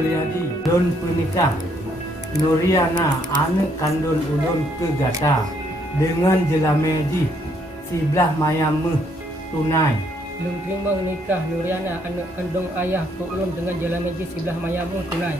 Mulyadi, ulun pernikah Nuriana anak kandung ulun kegata dengan jelame ji sebelah mayam tunai. Ulun terima nikah Nuriana anak kandung ayah ulun dengan jelame ji sebelah mayam tunai.